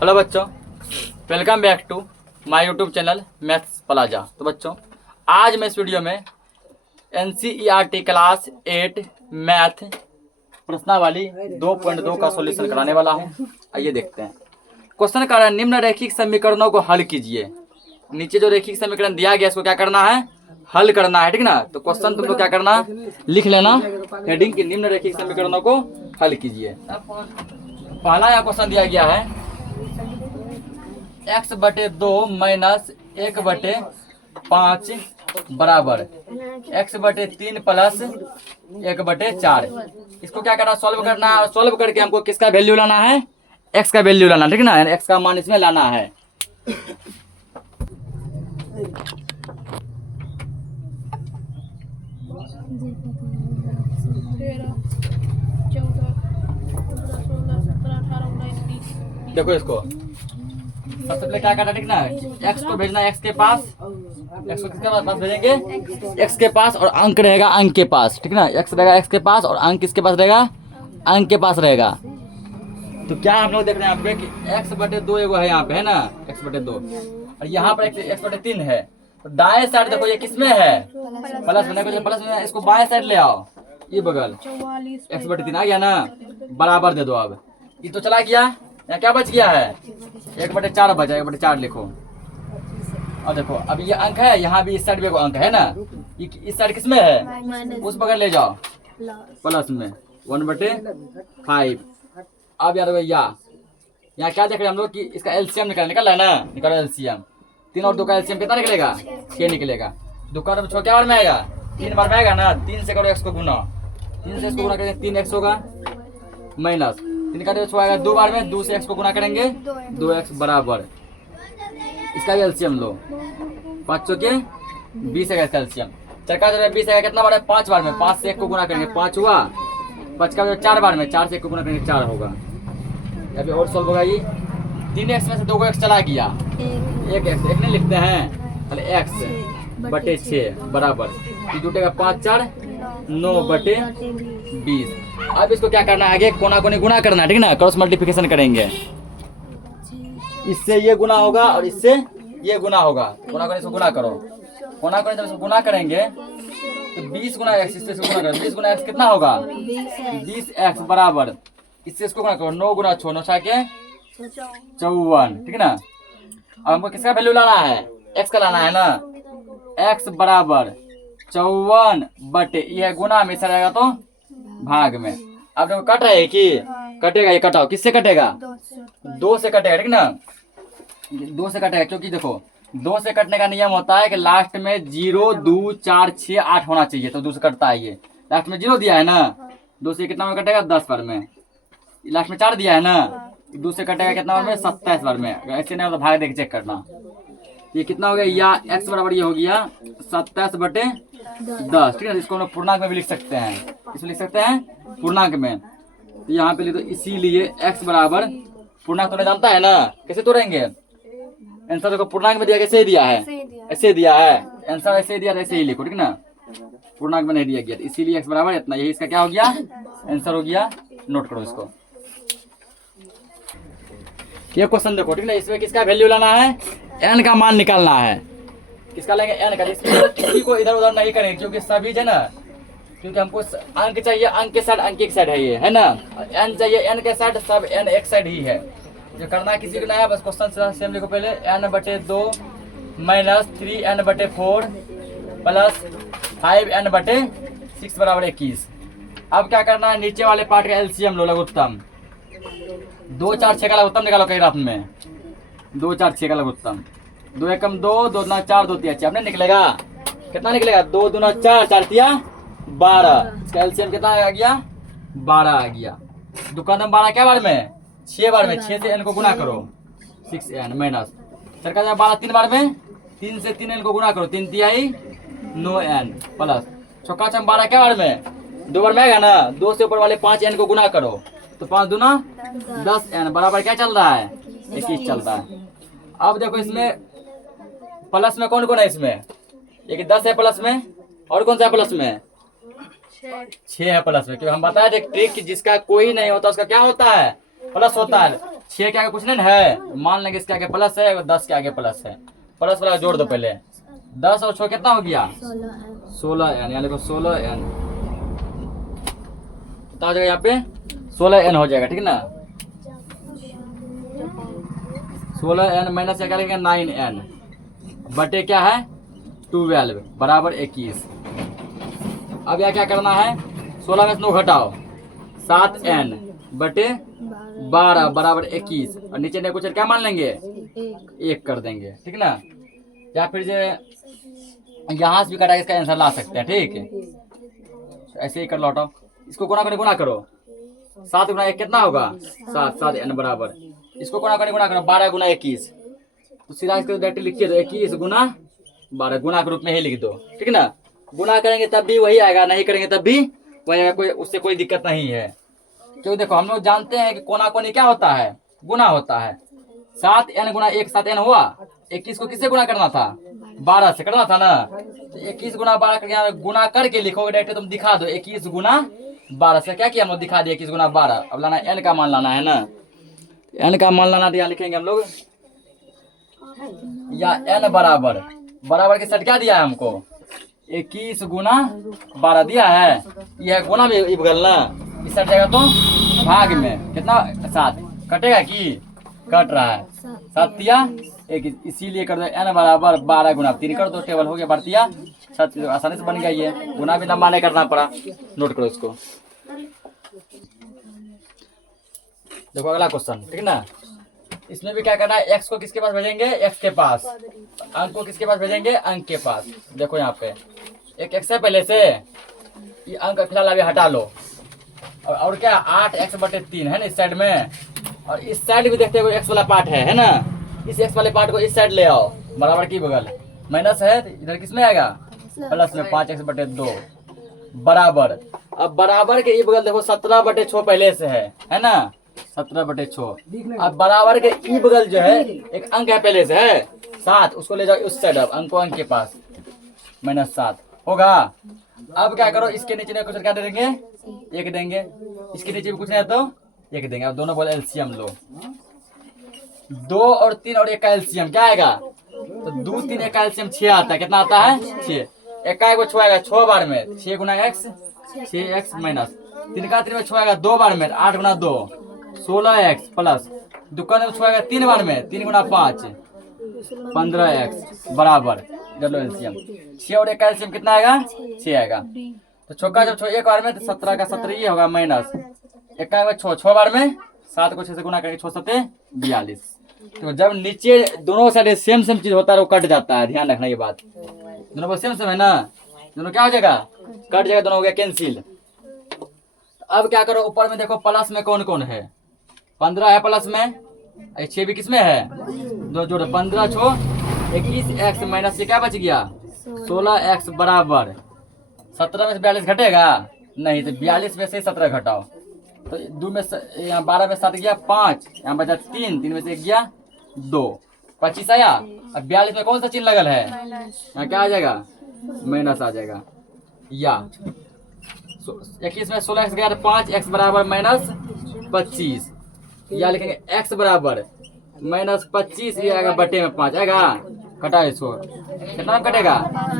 Hello बच्चों, welcome back to my YouTube channel Maths Plaza. तो बच्चों, आज मैं इस वीडियो में NCERT क्लास 8 मैथ प्रश्नावली 2.2 का सॉल्यूशन कराने वाला हूं। आइए देखते हैं। क्वेश्चन का है, निम्न रैखिक समीकरणों को हल कीजिए। नीचे जो रैखिक समीकरण दिया गया इसको क्या करना है, हल करना है, ठीक ना। तो क्वेश्चन तुमको क्या करना, लिख लेना हेडिंग की निम्न रैखिक समीकरणों को हल कीजिए। पहला यहाँ क्वेश्चन दिया गया है x/2 माइनस 1/5 बराबर x/3 प्लस 1/4। इसको क्या करना, सॉल्व करना है। और सॉल्व करके हमको किसका वैल्यू लाना है, x का वैल्यू लाना, ठीक ना। x का मान इसमें लाना है। देखो इसको सबसे पहले क्या करना, ठीक ना। x को भेजना x के पास, x को किसके पास भेजेंगे, x के पास, और अंक रहेगा अंक के पास, ठीक ना। x रहेगा x के पास और अंक किसके पास रहेगा, अंक के पास रहेगा। तो क्या हम लोग देख रहे हैं यहाँ पे कि x/2 एगो है यहाँ पे, है ना, x/2 और यहाँ पर x/3 है। तो दाएं साइड देखो ये किसमें है, प्लस में, प्लस में। इसको बाएं साइड ले आओ, ये बगल x/3 आ गया ना, बराबर दे दो। अब ये तो चला गया, यहाँ क्या बच गया है, 1/4 बचा, 1/4 लिखो। और देखो अब ये अंक है, यहाँ भी इस साइड भी एगो अंक है ना, इस साइड किसमें है, उस बगल ले जाओ प्लस में 1/5। अब यार भैया यहाँ क्या देख रहे हैं हम लोग कि इसका एलसीएम निकल रहा है ना, निकालो एलसीएम। 3 और 2 का एलसीएम कितना निकलेगा, 6 निकलेगा। 2 का क्या बार में आएगा, 3 बार में आएगा ना। 3 से करो x को गुना, 3 से x को गुना करेंगे 3x होगा, माइनस 3 का आएगा 2 बार में, 2 से x को गुना करेंगे 2x बराबर। इसका भी एलसीएम लो, 5 के 20 है इसका एलसीएम। 4 का 20 है, कितना बार है, 5 बार में। 5 से 1 को गुना करेंगे 5 हुआ, 5 का 4 बार में, 4 से 1 को गुना करेंगे 4 होगा। अभी और सॉल्व होगा। ये 3x में से 2 को x चला गया, 1x, 1 नहीं लिखते हैं, पहले x/6 बराबर ये जुटेगा 5 4 9/20। अब इसको क्या करना है, आगे कोना कोनी गुना करना है, ठीक ना। क्रॉस मल्टीप्लिकेशन करेंगे, इससे ये गुना होगा और इससे ये गुना होगा। कोना कोनी से गुना करो, कोना कोनी से गुना करेंगे तो 20 गुना x, इससे गुना करो 20 गुना x कितना होगा, 20x बराबर इससे इसको गुना करो 9 गुना 6 9 के 54, ठीक ना। अब हमको किसका वैल्यू लाना है, x का लाना है ना। x बराबर 54 यह गुना में रहेगा तो भाग में। अब देखो कट रहा है कि कटेगा, ये कटाओ, किससे कटेगा, 2 से कटेगा, ठीक ना। 2 से कटेगा क्योंकि देखो 2 से कटने का नियम होता है कि लास्ट में 0 2 4 6 8 होना चाहिए, तो 2 से कटता है। ये लास्ट में 0 दिया है ना, 2 से कितना में कटेगा, 10 बार में। लास्ट में 4 दिया है ना, 2 से कटेगा कितना बार में, 27 बार में। ऐसे नहीं हो तो भाग देख चेक करना। ये कितना हो गया, या x बराबर ये हो गया 27/10, ठीक है। इसको हम लोग पूर्णांक में भी लिख सकते हैं, इसमें लिख सकते हैं पूर्णांक में। तो यहाँ पे लिख दो, इसीलिए x बराबर पूर्णांक तोड़ना जानता है ना, कैसे तोड़ेंगे। आंसर को पूर्णांक में दिया, कैसे दिया है, ऐसे दिया है। आंसर ऐसे दिया, ऐसे ही लिखो, ठीक ना। पूर्णांक में नहीं दिया गया, इसीलिए x बराबर इतना, यही इसका क्या हो गया, आंसर हो गया। नोट करो इसको। ये क्वेश्चन देखो, ठीक ना। इसमें किसका वैल्यू लाना है, n का मान निकालना है। किसका लेंगे, n का। किसी को इधर उधर नहीं करेंगे क्योंकि सभी है ना, क्योंकि हमको अंक चाहिए अंक के साइड, अंक एक साइड है ये, है ना। n चाहिए n के साइड, सब n एक साइड ही है। जो करना है किसी को नहीं है, बस क्वेश्चन सेम लिखो पहले। n/2 minus 3n/4 plus 5n/6 बराबर 21। अब क्या करना है, नीचे वाले पार्ट का एलसीएम लो, लघुत्तम। 2 4 6 का लघुत्तम निकालो कहीं रात में, 2 4 6 का लघुत्तम। 2 एकम 2, 2 दूना 4, 2 3 6, अब नहीं निकलेगा। कितना निकलेगा, 2 दूना 4, 4 तिया 12। इसका एलसीएम कितना आ गया, 12 आ गया। दुकान में 12 क्या बार में, 6 बार में। 6 से n को गुना करो 6n माइनस 4 का 12 3 बार में, 3 से 3n को गुना करो 3 तिहाई 9n प्लस 6 का 12 क्या बार में, 2 बार में आएगा ना। 2 से ऊपर वाले 5n को गुना करो तो 5 दूना 10n बराबर क्या चल रहा है, 21 चल रहा है। अब देखो इसमें प्लस में कौन कौन है, इसमें एक 10 है प्लस में, और कौन सा है प्लस में, 6 है प्लस में। क्योंकि हम बताए थे ट्रिक कि जिसका कोई नहीं होता उसका क्या होता है, प्लस होता है। 6 के आगे कुछ नहीं है, मान लेंगे इसके आगे प्लस है और 10 के आगे प्लस है, प्लस वाला जोड़ दो पहले। 10 और 6 कितना हो गया 16n, यानी देखो 16n कितना हो जाएगा यहाँ पे 16n हो जाएगा, ठीक है ना। 16n माइनस क्या करेंगे 9n बटे क्या है 12 बराबर 21। अब यहाँ क्या करना है 16 में से 9 घटाओ 7n बटे 12 बराबर 21 और नीचे ने कुछ क्या मान लेंगे 1 कर देंगे, ठीक ना। या फिर जो यहाँ से भी कटा इसका आंसर ला सकते हैं, ठीक है। तो ऐसे ही कर लौटाओ, इसको गुना करो 7 गुना 1 कितना होगा 7n बराबर, इसको गुना करो 12 गुना 21, तो सीधा इसको डायरेक्ट लिखिए दो 21 गुना 12 गुना के रूप में ही लिख दो, ठीक है ना। गुना करेंगे तब भी वही आएगा, नहीं करेंगे तब भी वही आएगा, कोई उससे कोई दिक्कत नहीं है। क्योंकि देखो हम लोग जानते हैं कि कोना कोनी क्या होता है गुना होता है। 7n गुना 1 7n हुआ, 21 को किससे गुना करना था 12 से करना था ना, तो 21 गुना 12 करके गुना करके लिखोगे डायरेक्ट तुम दिखा दो 21 गुना 12 से क्या किया हम लोग दिखा दिया 21 गुना 12। अब लाना n का मान लाना है ना, n का मान लाना तो यहाँ लिखेंगे हम लोग या n बराबर के सेट क्या दिया है हमको 21 गुना 12 दिया है, यह गुना भी बगल ना, इस सेट जाएगा तो भाग में कितना 7 कटेगा कि कट रहा है 7 दिया 1, इसीलिए कर दो n बराबर 12 गुना 3 कर दो, टेबल हो गया बढ़तिया 7 आसानी से बन गया, ये गुना भी लंबा नहीं करना पड़ा। नोट करो इसको। देखो अगला क्वेश्चन, ठीक ना। इसमें भी क्या करना है x को किसके पास भेजेंगे x के पास, अंक को किसके पास भेजेंगे अंक के पास। देखो यहाँ पे एक x है पहले से, ये अंक फिलहाल अभी हटा लो, और क्या 8x बटे 3 है ना इस साइड में, और इस साइड भी देखते हो x वाला पार्ट है ना, इस x वाले पार्ट को इस साइड ले आओ बराबर की बगल, माइनस है तो इधर किसमें आएगा प्लस में 5x बटे 2 बराबर। अब बराबर के ये बगल देखो 17 बटे 6 पहले से है ना 17 बटे 6। अब बराबर के ई बगल जो है एक अंक है पहले से है 7, उसको ले जाओ उस साइड, अब अंक को अंक के पास -7 होगा। अब क्या करो इसके नीचे ने कुछ क्या देंगे 1 देंगे, इसके नीचे भी कुछ नहीं तो 1 देंगे। अब दोनों बोले एलसीएम लो, 2 और 3 और 1 का एलसीएम क्या आएगा, तो 2 3 1 का एलसीएम 6 आता है, कितना आता है 6, 1 का 1 6 आएगा 6 बार में 6 गुना x 6x माइनस 3 का 3 में 6 आएगा 2 बार में 8 गुना 2 16x प्लस दुकान में 6 आएगा 3 बार में 3 गुना 5 15x बराबर एलसीएम 6 और 1 का एलसीएम कितना आएगा 6 आएगा। तो छोका जब 1 बार में तो 17 का 17 ये होगा माइनस 1 का 6 बार में 7 को 6 से गुना करेंगे 6 7 42। तो जब नीचे दोनों साइड सेम चीज होता है वो कट जाता है, ध्यान रखना ये बात, दोनों को सेम है ना, दोनों क्या हो जाएगा कट जाएगा, दोनों हो गया कैंसिल। अब क्या करो ऊपर में देखो प्लस में कौन कौन है 15 है प्लस में, 6 भी किसमें है 2 जोड़ 15 छो 21x माइनस से क्या बच गया 16x बराबर 17 में से 42 घटेगा नहीं, तो 42 में से 17 घटाओ, तो 2 में यहाँ 12 में 7 गया 5, यहाँ बचा 3 में से 1 गया 2 25 आया। अब 42 में कौन सा चिन्ह लगल है यहाँ क्या आ जाएगा माइनस आ जाएगा, या 21 में 16x गया 5x बराबर -25, या लिखेंगे x बराबर -25 ये आएगा बटे में 5 आएगा, कटा इसको कितना में कटेगा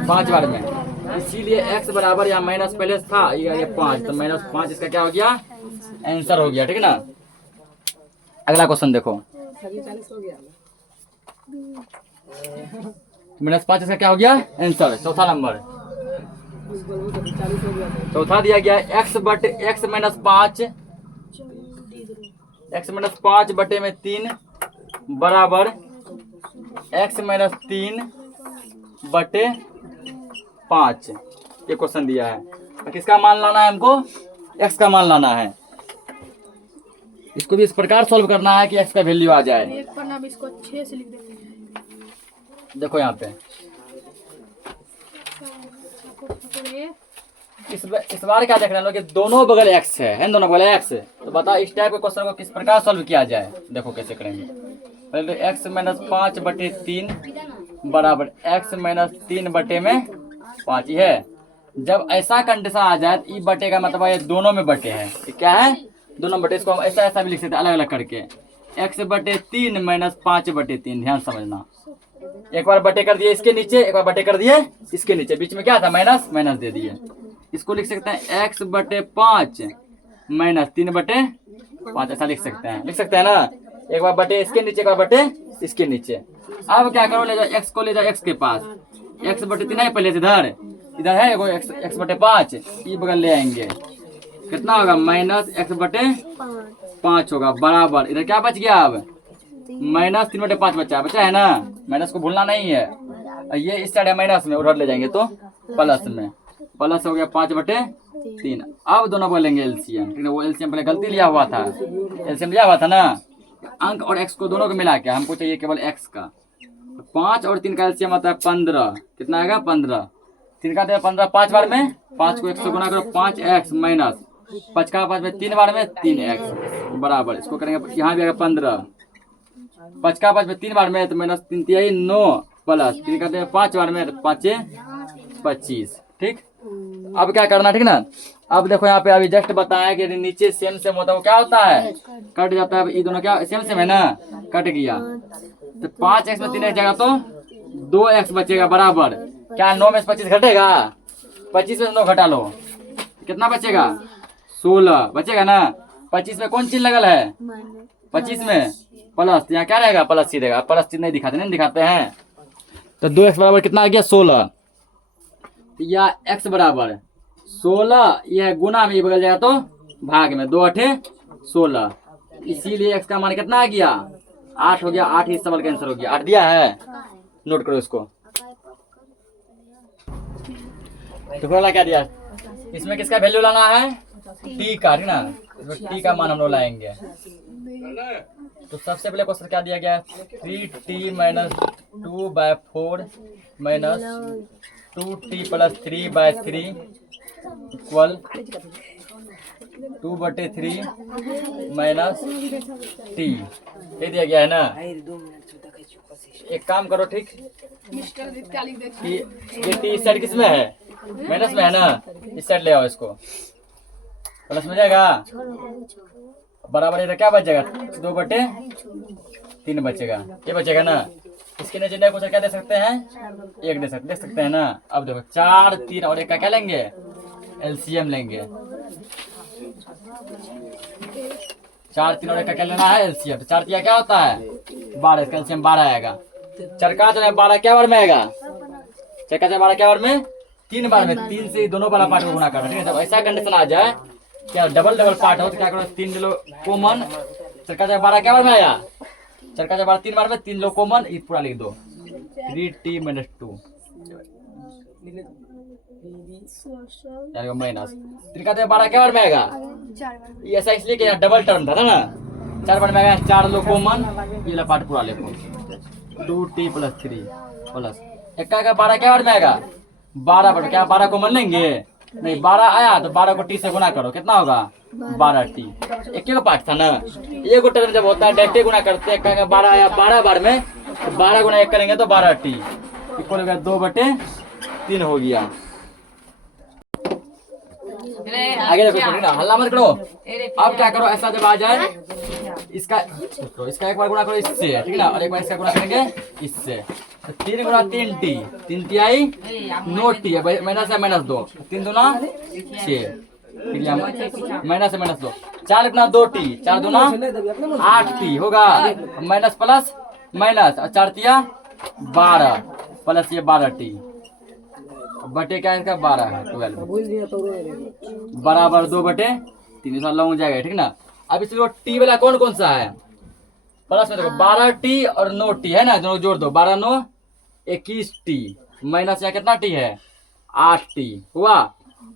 5 बार में, इसीलिए x बराबर या माइनस पहले था ये 5, तो -5 इसका क्या हो गया आंसर हो गया, ठीक है ना। अगला क्वेश्चन देखो -5 इसका क्या हो गया आंसर, चौथा नंबर चौथा दिया गया x बटे x -5 बटे में 3 बराबर x -3 बटे 5, ये क्वेश्चन दिया है। तो किसका मान लाना है हमको x का मान लाना है, इसको भी इस प्रकार सॉल्व करना है कि x का वैल्यू आ जाए। एक पर नाम इसको अच्छे से लिख देते हैं। देखो यहाँ पे इस बार क्या देख रहे हैं लोग कि दोनों बगल x है दोनों बगल x, तो बताओ इस टाइप के क्वेश्चन को किस प्रकार सॉल्व किया जाए। देखो कैसे करेंगे, पहले तो x -5 बटे 3 बराबर x -3 बटे में 5 है। जब ऐसा कंडीशन आ जाए तो ई बटे का मतलब ये दोनों में बटे है, क्या है दोनों बटे, इसको हम ऐसा भी लिख सकते हैं अलग अलग करके, x बटे 3 माइनस 5/3। ध्यान समझना, एक बार बटे कर दिए इसके नीचे, एक बार बटे कर दिए इसके नीचे, बीच में क्या था माइनस, माइनस दे दिए। इसको लिख सकते हैं x बटे 5 माइनस 3/5, ऐसा लिख सकते हैं, लिख सकते हैं ना। एक बार बटे इसके नीचे, एक बार बटे इसके नीचे। अब क्या करो, ले जाओ x को, ले जाओ x के पास, x बटे 3 है पहले से, इधर इधर है एगो x बटे 5, ये बगल ले आएंगे, कितना होगा माइनस x बटे 5 होगा, बराबर इधर क्या बच गया अब माइनस 3/5 बचा, बचा है ना, माइनस को भूलना नहीं है। ये इस साइड है माइनस में, उधर ले जाएंगे तो प्लस में, प्लस हो गया 5/3। अब दोनों बोलेंगे एलसीएम, ठीक है, वो एलसीएम पहले गलती लिया हुआ था, एलसीएम लिया हुआ था ना, अंक और एक्स को दोनों को मिला के हमको चाहिए केवल एक्स का। 5 और 3 का एलसीएम आता है 15, कितना आएगा 15, 3 का 15, 5 बार में 5 को 1 से गुना करो, 5x माइनस 5 का 5 में 3 बार में 3x बराबर, इसको करेंगे यहाँ भी आएगा 15, 5 का 5 में 3 बार में तो माइनस 3 3 9 प्लस 3 का 5 बार में 5 25। ठीक, अब क्या करना, ठीक ना। अब देखो यहाँ पे अभी जस्ट बताया कि नीचे सेम सेम होता है, वो क्या होता है कट जाता है। ये दोनों क्या सेम सेम है ना, कट गया तो 5x में 3x जाएगा तो 2x बचेगा बराबर, क्या 9 में 25 घटेगा, 25 में 9 घटा लो, कितना बचेगा 16 बचेगा ना। 25 में कौन चीज लगल है, 25 में प्लस, यहाँ क्या रहेगा प्लस ही रहेगा, प्लस चीज नहीं दिखाते, नहीं दिखाते हैं। तो 2x बराबर कितना आ गया 16, या x बराबर 16, यह गुना में बदल जाएगा तो भाग में, 2 8 16, इसीलिए x का मान कितना आ गया 8 हो गया। 8 ही सवाल का आंसर हो गया, 8 दिया है, नोट करो इसको। तो बोला क्या दिया, इसमें किसका वैल्यू लाना है t का, ठीक ना, t का मान हम लोग लाएंगे। तो सबसे पहले क्वेश्चन क्या दिया गया, 3t minus 2/4 minus 2t plus 3/3 equal 2/3 minus t, ये दिया गया है ना। एक काम करो, ठीक, ये t इस साइड किसमें है, माइनस में है ना, इस साइड ले आओ, इसको प्लस में जाएगा बराबर, इधर क्या बच जाएगा 2/3 बचेगा, ये बचेगा ना। इसके नीचे नया क्वेश्चन क्या दे सकते हैं, 1 दे सकते हैं ना। अब देखो 4 3 और 1 का क्या लेंगे, एलसीएम लेंगे। 4 3 और 1 का क्या लेना है, एलसीएम। तो 4 3 क्या होता है 12, इसका एलसीएम 12 आएगा। 4 का 12 क्या बार में आएगा, 4 का 12 क्या बार में 3 बार में, 3 से दोनों वाला पार्ट को गुना करना, ठीक है। जब ऐसा कंडीशन आ जाए क्या डबल डबल पार्ट हो तो क्या करो, 3 लो कॉमन, 4 का 12 क्या बार में आया, 4 का 12 3 बार में, 3 लो कॉमन, ये पूरा लिख दो 3t माइनस 2 माइनस 3 का 12 क्या बार में आएगा, ये ऐसा इसलिए कि डबल टर्म था ना, 4 बार में आएगा, 4 लो कॉमन, ये वाला पार्ट पूरा लिखो 2t प्लस 3 प्लस 1 का 12 क्या बार में आएगा 12 बार, क्या 12 कॉमन लेंगे नहीं, 12 आया तो 12 को t से गुना करो, कितना होगा 12t। एक ही पार्ट था ना, एक टर्म जब होता है डायरेक्ट गुना करते हैं, 12 आया 12 बार में, तो 12 गुना 1 करेंगे तो 12t इक्वल हो गया 2/3 हो गया। आगे देखो ना, हल्ला मत करो। अब क्या करो, ऐसा जब आ जाए इसका एक बार गुणा करो इससे, ठीक है ना, और एक बार इसका गुणा करेंगे इससे, तो 3 गुणा 3t, 3t आई 9t है, माइनस है माइनस 2, 3 दूना 6, माइनस है माइनस 2, 4 गुना 2t, 4 दूना 8t होगा, माइनस प्लस माइनस, और 4 तिया 12 प्लस ये 12t बटे क्या इसका 12 है 12 बराबर 2/3 इसमें लॉन्ग जाएगा, ठीक ना। अब इसमें टी वाला कौन कौन सा है, प्लस में देखो 12t और 9t है ना, दोनों जोड़ दो, 12 9 21t माइनस यहाँ कितना t है 8t हुआ।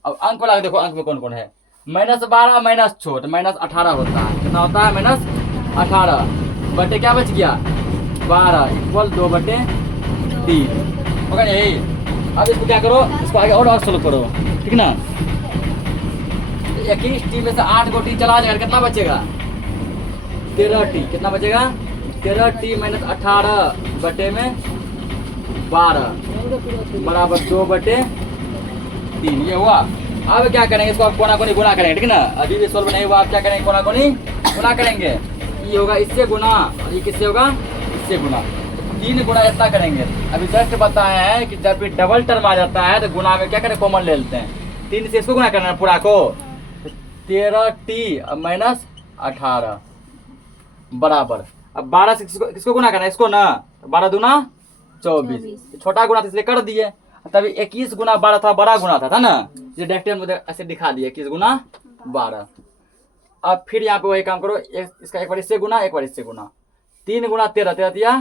अब अंक वाला देखो, अंक में कौन कौन है, -12 माइनस छोट माइनस 18 होता है, कितना होता है -18 बटे क्या बच गया 12 इक्वल 2/3 होगा यही। अब इसको क्या करो, इसको आगे और सोल्व करो, ठीक ना। 21t में से 8 को t चला जाएगा, कितना बचेगा 13t, कितना बचेगा 13t माइनस 18 बटे में 12 बराबर 2/3 ये हुआ। अब क्या करेंगे, इसको आप कोना कोनी गुना करेंगे, ठीक ना। अभी भी सोल्व नहीं हुआ, आप क्या करेंगे कोना कोनी गुना करेंगे, ये होगा इससे गुना और ये किससे होगा, इससे गुना। 3 गुना इतना करेंगे। अभी जस्ट बताए हैं कि जब भी डबल टर्म आ जाता है तो गुना में क्या करें, कॉमन ले लेते हैं। 3 से इसको गुना करना है पूरा को, 13t माइनस 18 बराबर। अब 12 से किसको गुना करना है, इसको ना, 12 दूना 24। छोटा गुना था इसलिए कर दिए। तभी 21 गुना 12 था, बड़ा गुना था ना, ये डायरेक्ट ऐसे दिखा दिए 21 गुना 12। अब फिर यहाँ पे वही काम करो, इसका एक बार इससे गुना, एक बार इससे गुना। 3 गुना 13, 13 दिया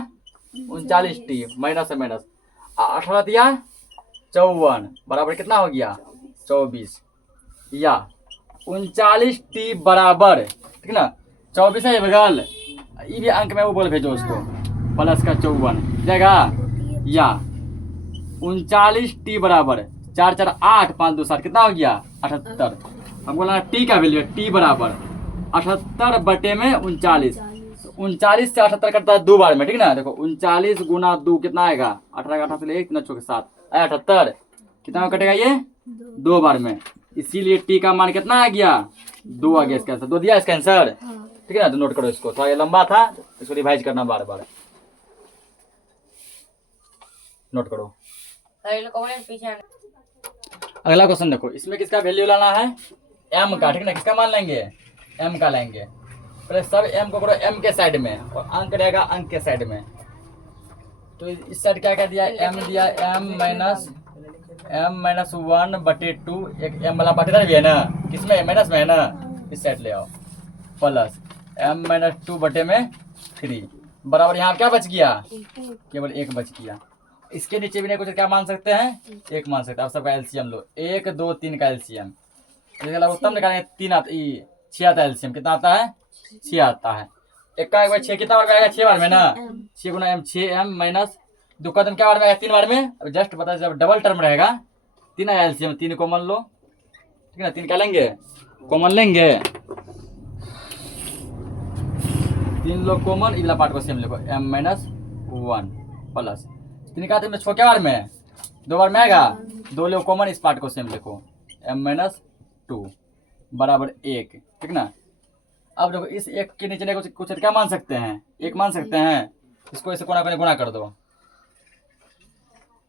39t माइनस है माइनस, 18 दिया 54 बराबर कितना हो गया 24, या 39t बराबर, ठीक ना। 24 है ये बगल, ये भी अंक में वो बोल भेजो उसको, प्लस का 54 जाएगा, या 39t बराबर 4 4 8 5 2 7 कितना हो गया 78। हम बोला टी का वैल्यू है, टी बराबर 78 बटे में 39। 39 से 78 कटता है 2 बार में, ठीक ना। देखो 39 गुना 2 कितना आएगा, 18 का 18 से ले 1 3 7 78, कितना कटेगा ये 2 बार में। इसीलिए टी का मान कितना आ गया 2 आ गया इसका आंसर। 2 दिया इसका आंसर, ठीक है ना। तो नोट करो इसको, थोड़ा ये लंबा था, इसको रिवाइज करना बार बार, नोट करो। अगला क्वेश्चन देखो, इसमें किसका वैल्यू लाना है, m का, ठीक ना। किसका मान लेंगे, m का लेंगे। पहले सब m को करो m के साइड में, और अंक रहेगा अंक के साइड में। तो इस साइड क्या क्या दिया, m दिया, m माइनस 1 बटे 2, एक m वाला पार्टीदार भी है ना, किसमें माइनस में है ना, इस साइड ले आओ, प्लस m माइनस 2 बटे में 3 बराबर। यहाँ क्या बच गया, केवल 1 बच गया। इसके नीचे भी नहीं कुछ, क्या मान सकते हैं, 1 मान सकते हैं। अब सबका एलसीएम लो, 1 2 3 का एलसीएम, उत्तम निकालेंगे 3 आता, 6 आता है एलसीएम, कितना आता है 6 आता है। 1 का 1 बार 6 कितना बार में आएगा, 6 बार में ना, 6 गुना m 6m माइनस 2 का क्या बार में आएगा, 3 बार में। अब जस्ट पता है जब डबल टर्म रहेगा 3 आया एलसीएम, 3 कॉमन लो, ठीक है ना। 3 क्या लेंगे, कॉमन लेंगे, 3 लो कॉमन, इधर पार्ट को सेम लिखो, m माइनस 1 प्लस 3 का 3 छो क्या बार में 2 बार में आएगा, 2 लो कॉमन, इस पार्ट को सेम लिखो, m माइनस 2 बराबर 1, ठीक ना। अब देखो इस 1 के नीचे कुछ क्या मान सकते हैं, 1 मान सकते हैं। इसको ऐसे कोना कोने गुना कर दो,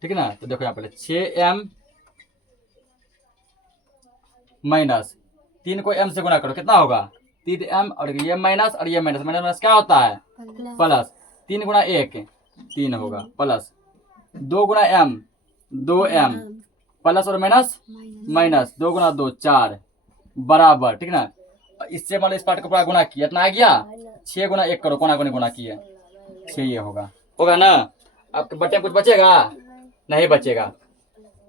ठीक है ना। तो देखो यहाँ पे 6m माइनस 3 को m से गुना करो, कितना होगा 3m, और ये माइनस और ये माइनस, माइनस क्या होता है प्लस। 3 गुना 1 3 होगा, प्लस 2 गुना m 2m, प्लस और माइनस माइनस 2 गुना 2 4 बराबर, ठीक ना। इससे मतलब इस पार्ट को पूरा गुना किया, इतना आ गया 6 गुना 1 करो, कोना कोने गुना किए 6, ये होगा ना। आपके बटे में कुछ बचेगा नहीं बचेगा,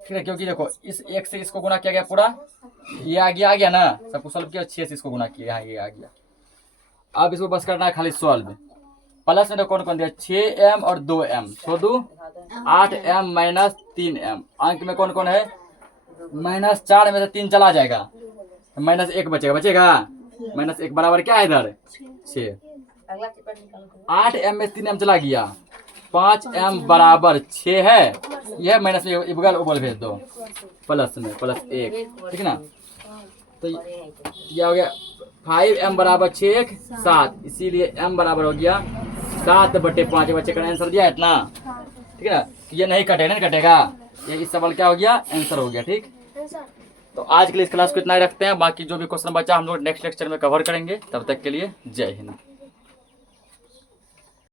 ठीक है, क्योंकि देखो इस 1 से इसको गुना किया गया पूरा, ये आ गया ना, सब कुछ सॉल्व किया, 6 से इसको गुना किया, यहाँ ये आ गया। अब इसको बस करना है खाली सॉल्व। प्लस में तो कौन कौन दिया, 6m और 2m, 6 2 8m माइनस 3m, अंक में कौन कौन है, माइनस 4 में से 3 चला जाएगा, माइनस 1 बचेगा, माइनस 1 बराबर क्या है इधर 6, 8m में 3m चला गया, 5m बराबर 6 है, यह माइनस में बगल उबल भेज दो, प्लस में प्लस 1, ठीक ना। तो यह हो गया 5m बराबर 6 1 7, इसीलिए m बराबर हो गया 7 बटे 5 बच्चे का आंसर दिया इतना, ठीक है ना। ये नहीं कटेगा, ये इस सवाल क्या हो गया आंसर हो गया, ठीक। तो आज के लिए इस क्लास को इतना ही रखते हैं, बाकी जो भी क्वेश्चन बचा हम लोग नेक्स्ट लेक्चर में कवर करेंगे। तब तक के लिए जय हिंद।